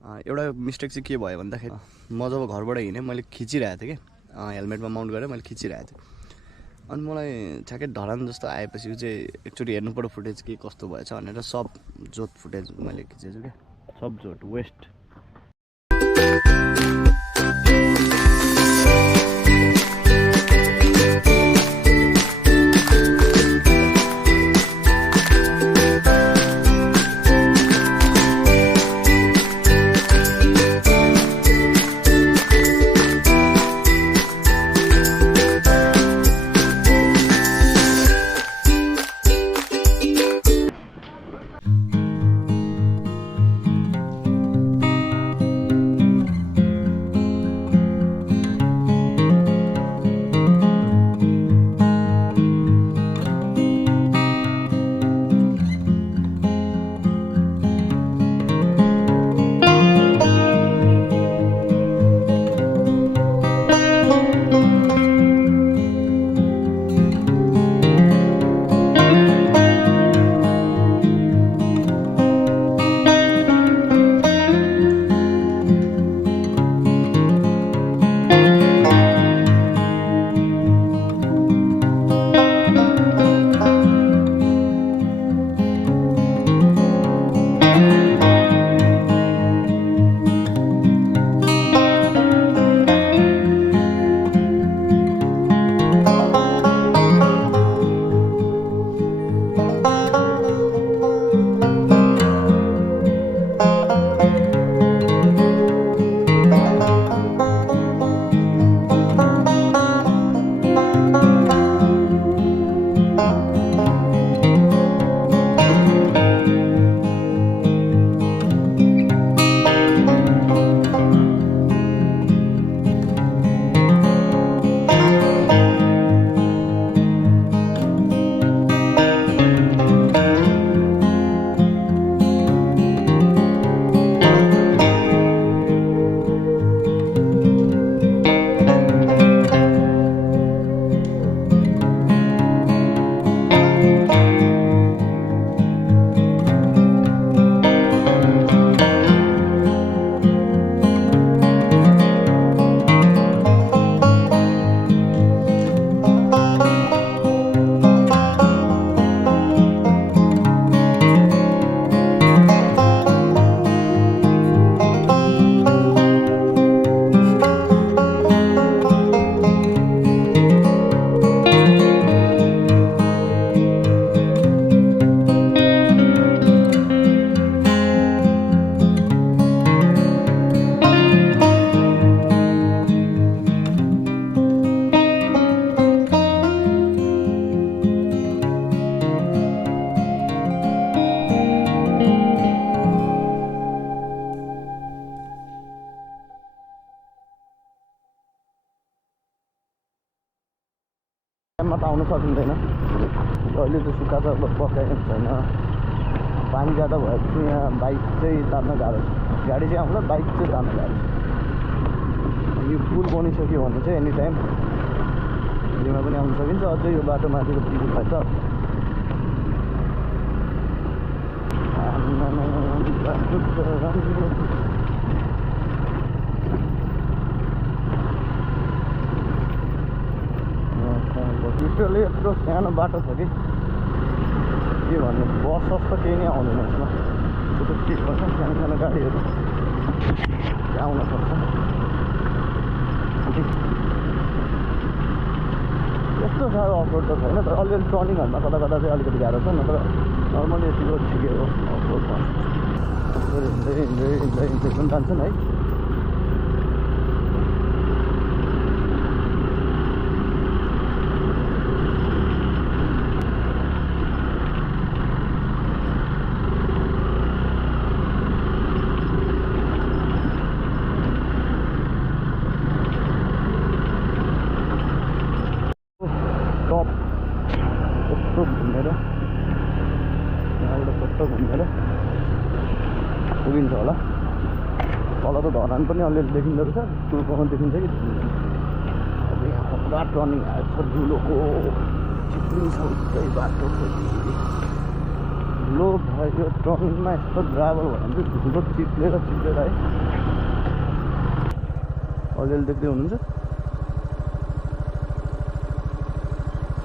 एउटा मिस्टेक चाहिँ के भयो भन्दाखेरि म जब घरबाट हिँडेँ मैले खिचिरहेको थिएँ कि हेलमेटमा माउन्ट गरेर मैले खिचिरहेको थिएँ अनि मलाई ठ्याक्कै धरान जस्तो आएपछि चाहिँ एकचोटि हेर्नुपर्यो फुटेज के कस्तो भएछ भनेर सब जोत फुटेज मैले खिचेछु क्या सब जोत वेस्ट टाइममा त आउनु सकिँदैन अहिले त सुक्खा छ बस्दैन छैन पानी ज्यादा भएपछि यहाँ बाइक चाहिँ तान्नु गाह्रो छ गाडी चाहिँ आउँदा बाइक चाहिँ तान्नु गाह्रो छ यो पुल बनिसक्यो भने चाहिँ एनी टाइम हिँडमा पनि आउनु सकिन्छ अझै यो बाटो माथिको पुल भएछ लिटरली यत्रो सानो बाटो छ कि के भन्नु बस त केही नै आउँदैन यसमा त्यो के भन्छ सानो सानो गाडीहरू आउन सक्छ यस्तो साह्रो अफरोड त छैन तर अलिअलि टर्निङहरूमा कता कता चाहिँ अलिकति गाह्रो छ नत्र नर्मली यतिको ठिकै हो अफरोडमा हिँड्दै हिँड्दै हिँड्दै हिँड्दै पनि जान्छन् है घुमेर पुगिन्छ होला तल त धरान पनि अलिअलि देखिँदो रहेछ टुलकोमा देखिन्छ कि अब यहाँ पुरा टर्निङ आएको छ धुलोको चिप्लिन्छ उतै बाटो धुलो भयो टर्निङमा यस्तो ड्राइभर भयो भने चाहिँ धुलो चिप्लेर है अलिअलि देख्दै हुनुहुन्छ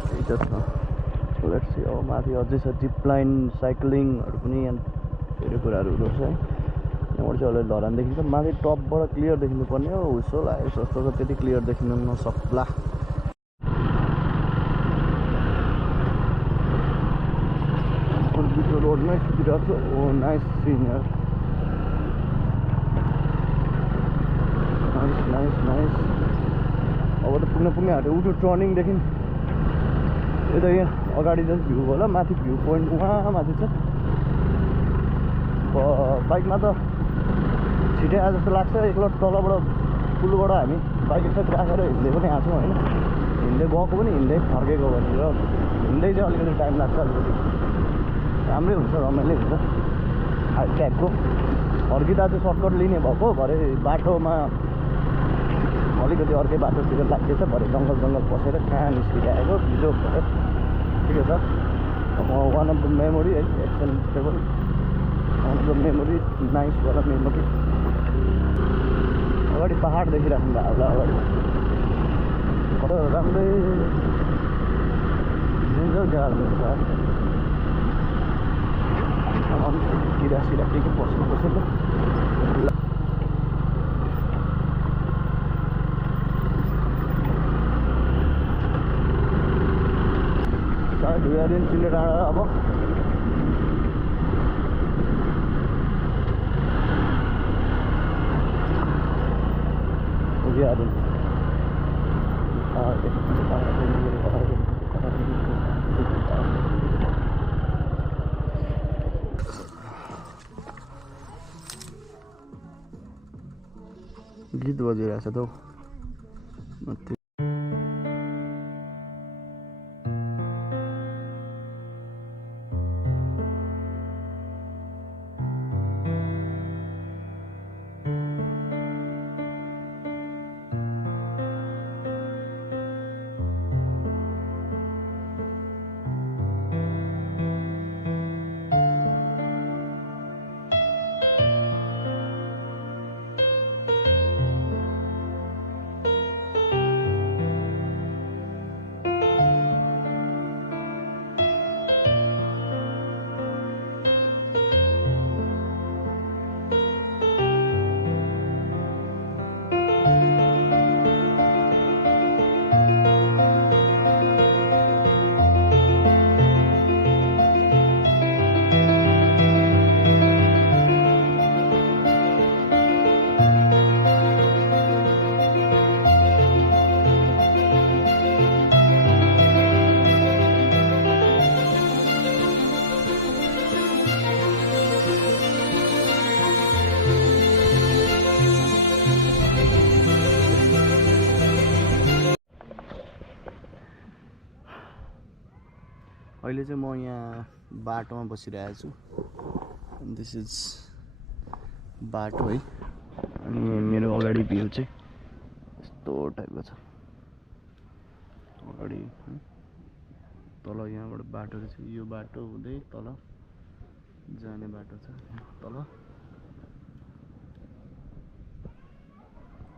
त्यही त छ लेट्स सी अब माथि अझै छ जिप लाइन साइक्लिङहरू पनि यहाँ धेरै कुराहरू हुँदो रहेछ है यहाँबाट चाहिँ अलिअलि धरान देखिन्छ माथि टपबाट क्लियर देखिनु पर्ने हो उसो लाग्यो जस्तो त त्यति क्लियर देखिनु नसक्ला रोड में नाइस सीन यार नाइस नाइस नाइस अब त पुग्ने आँट्यो उठो टर्निङदेखि यता यहाँ अगाडि जस्तो भ्यू होला माथि भ्यू पोइन्ट उहाँ माथि छ बाइकमा त छिटै आए जस्तो लाग्छ एकलट तलबाट पुलबाट हामी बाइक यसो राखेर हिँड्दै पनि आएको छौँ होइन हिँड्दै गएको पनि हिँड्दै फर्केको भने र हिँड्दै चाहिँ अलिकति टाइम लाग्छ अलिकति राम्रै हुन्छ रमाइलो हुन्छ हाइट टाइपको फर्किँदा चाहिँ सर्टकट लिने भएको भरे बाटोमा अलिकति अर्कै बाटोतिर लाग्दैछ भरे जङ्गल पसेर कहाँ निस्किरहेको बिजोग भयो ठिकै छ वान अफ द मेमोरी है acceptable one of the memory नाइसवाला मेमोरी अगाडि पहाड देखिराख्नु भएको होला अगाडि कता राम्रै डेन्जर गाह्रो हुन्छ किरा के बस्नुपर्छ त सायद दिन चिन्डे डाँडा अब गीत बजिरहेछ त हौ अहिले चाहिँ म यहाँ बाटोमा बसिरहेको छु दिस इज बाटो है अनि मेरो अगाडि भ्यू चाहिँ यस्तो टाइपको छ अगाडि तल यहाँबाट बाटो रहेछ यो बाटो हुँदै तल जाने बाटो छ तल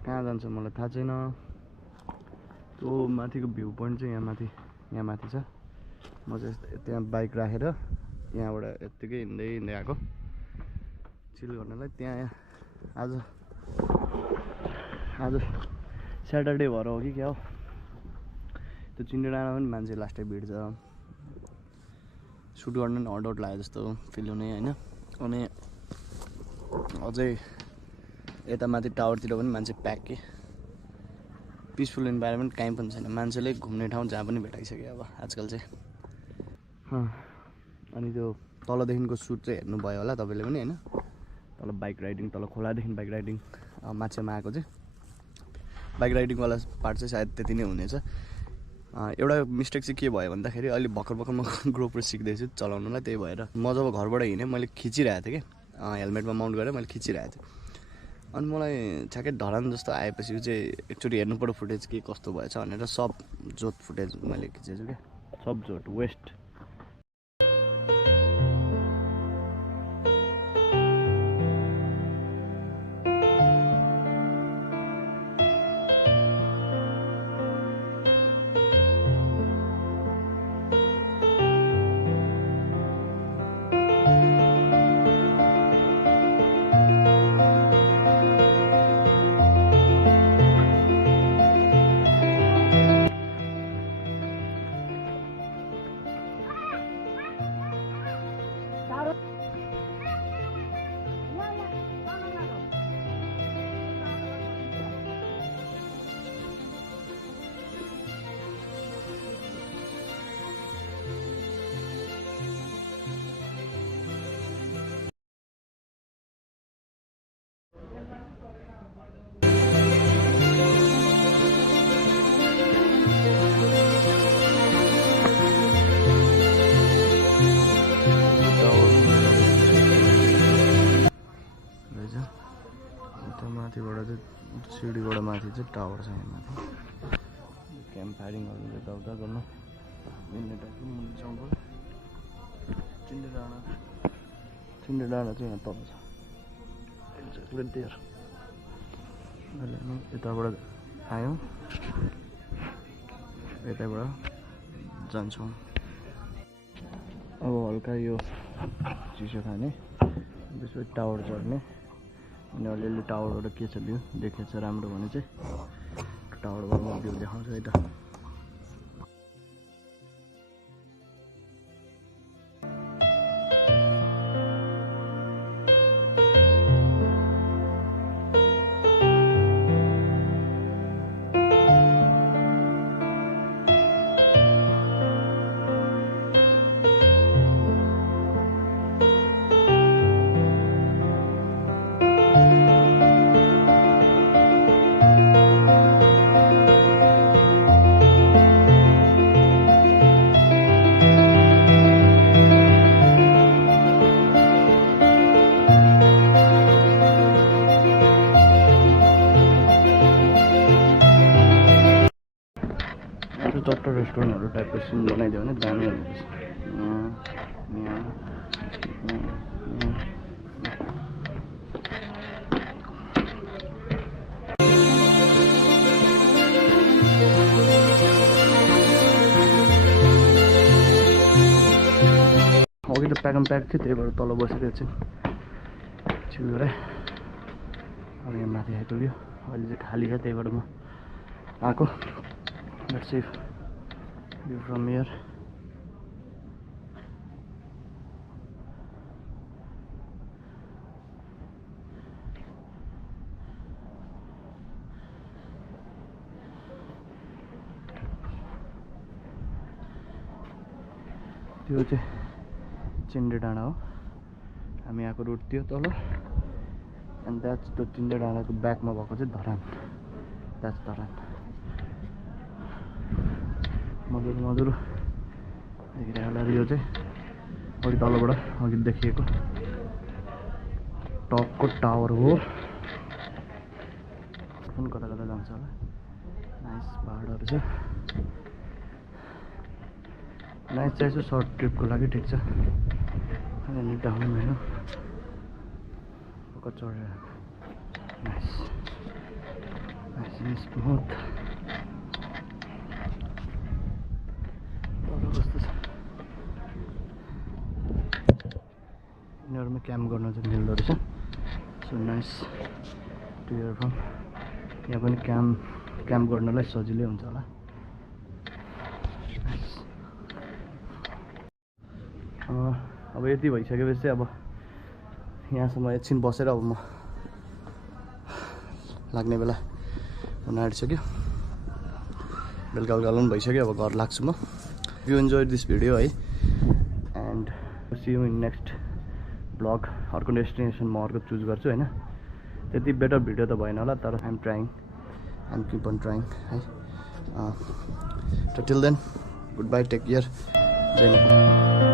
कहाँ जान्छ मलाई थाहा छैन त्यो माथिको भ्यू पोइन्ट चाहिँ यहाँ माथि छ म चाहिँ त्यहाँ बाइक राखेर यहाँबाट यत्तिकै हिँड्दै आएको चिल गर्नलाई त्यहाँ आज स्याटरडे भएर हो कि क्या हो त्यो चिन्डे डाँडामा पनि मान्छे लास्टै भिड छ सुट गर्न नि हट लाग्यो जस्तो फिल हुने होइन अनि अझै यता माथि टावरतिर पनि मान्छे प्याक के पिसफुल इन्भाइरोमेन्ट कहीँ पनि छैन मान्छेले घुम्ने ठाउँ जहाँ पनि भेटाइसक्यो अब आजकल चाहिँ अनि त्यो तलदेखिको सुट चाहिँ हेर्नुभयो होला तपाईँले पनि होइन तल बाइक राइडिङ तल खोलादेखि बाइक राइडिङ माछामा आएको चाहिँ बाइक राइडिङवाला पार्ट चाहिँ सायद त्यति नै हुनेछ एउटा मिस्टेक चाहिँ के भयो भन्दाखेरि अहिले भर्खर म ग्रोप्रो सिक्दैछु चलाउनुलाई त्यही भएर म जब घरबाट हिँडेँ मैले खिचिरहेको थिएँ कि हेलमेटमा माउन्ट गरेर मैले खिचिरहेको थिएँ अनि मलाई ठ्याक्कै धरान जस्तो आएपछि चाहिँ एकचोटि हेर्नुपर्यो फुटेज के कस्तो भएछ भनेर सब जोत फुटेज मैले खिचेछु क्या सब जोत वेस्ट त्यो माथिबाट चाहिँ सिडीबाट माथि चाहिँ टावर छ यहाँ माथि क्याम्प फायरिङहरू यताउता गर्न मिल्ने टाइपको मुनि जङ्गल चिन्डे डाँडा चाहिँ यहाँ तल छ अहिले हामी यताबाट आयौँ यताबाट जान्छौँ अब हल्का यो चिसो खाने त्यसपछि टावर चढ्ने अनि अलिअलि टावरबाट के छ भ्यू देखेको छ राम्रो भने चाहिँ टावरबाट म भ्यू देखाउँछु है त चट्ट रेस्टुरेन्टहरू टाइपको सिन बनाइदियो भने दामी हुने रहेछ अघि त प्याक थियो त्यही भएर तल बसिरहेको छु छिल गरेँ अब यहाँ माथि आइपुग्यो अहिले चाहिँ खाली छ त्यही भएर म आएको let's see view from here त्यो चाहिँ चिन्डे डाँडा हो हामी आएको रुट थियो तल एन्ड द्याट्स द चिन्डे डाँडाको ब्याकमा भएको चाहिँ धरान द्याट्स धरान मधुरो मधुरो देखिरहेको होला यो चाहिँ अघि तलबाट अघि देखिएको टपको टावर हो कुन कता कता जान्छ होला नाइस पहाडहरू छ नाइस चाहिँ यसो सर्ट ट्रिपको लागि ठिक छ अनि डाउन होइन चढेर नाइस नाइस एन्ड स्मुथ यिनीहरूमा क्याम्प गर्न चाहिँ मिल्दो रहेछ so nice to hear from यहाँ पनि क्याम्प गर्नलाई सजिलै हुन्छ होला अब यति भइसकेपछि अब यहाँसम्म एकछिन बसेर अब म लाग्ने बेला हुन आँटिसक्यो बेलुका बेलुका पनि भइसक्यो अब घर लाग्छु म यु इन्जोय दिस भिडियो है and see you in next blog अर्को डेस्टिनेसन म अर्को चुज गर्छु होइन त्यति बेटर भिडियो त भएन होला तर I'm trying I'm keep on trying है till then goodbye take care जय नेपाल